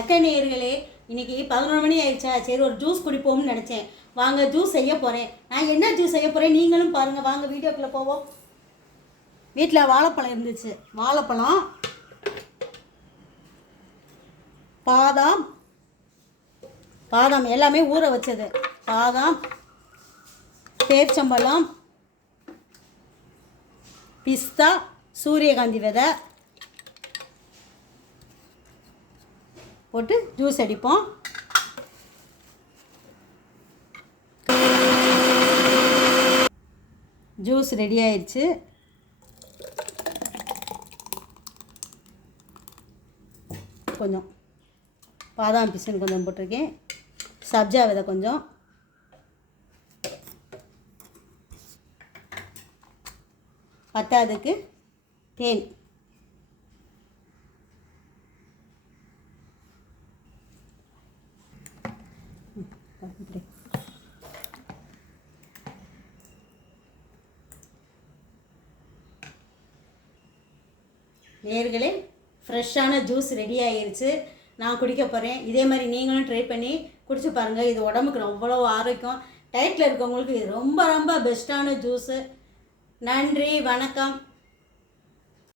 வணக்கம் நேயர்களே. இன்றைக்கி 11 மணி ஆயிடுச்சா, சரி ஒரு ஜூஸ் குடிப்போம்னு நினச்சேன். வாங்க ஜூஸ் செய்ய போகிறேன். நான் என்ன ஜூஸ் செய்ய போகிறேன் நீங்களும் பாருங்கள். வாங்க வீடியோக்குள்ளே போவோம். வீட்டில் வாழைப்பழம் இருந்துச்சு. வாழைப்பழம், பாதாம் எல்லாமே ஊற வச்சது. பாதாம், பேர்ச்சம்பழம், பிஸ்தா, சூரியகாந்தி விதை போட்டு ஜூஸ் அடிப்போம். ஜூஸ் ரெடி ஆயிடுச்சு. கொஞ்சம் பாதாம் பிசின் கொஞ்சம் போட்டிருக்கேன். சப்ஜா விதை கொஞ்சம், பத்தாவதுக்கு தேன். நேயர்களே, ஃப்ரெஷ்ஷான ஜூஸ் ரெடி ஆகிருச்சு. நான் குடிக்க போகிறேன். இதே மாதிரி நீங்களும் ட்ரை பண்ணி குடிச்சு பாருங்கள். இது உடம்புக்கு அவ்வளோ ஆரோக்கியம். டயட்டில் இருக்கவங்களுக்கு இது ரொம்ப ரொம்ப பெஸ்ட்டான ஜூஸு. நன்றி, வணக்கம்.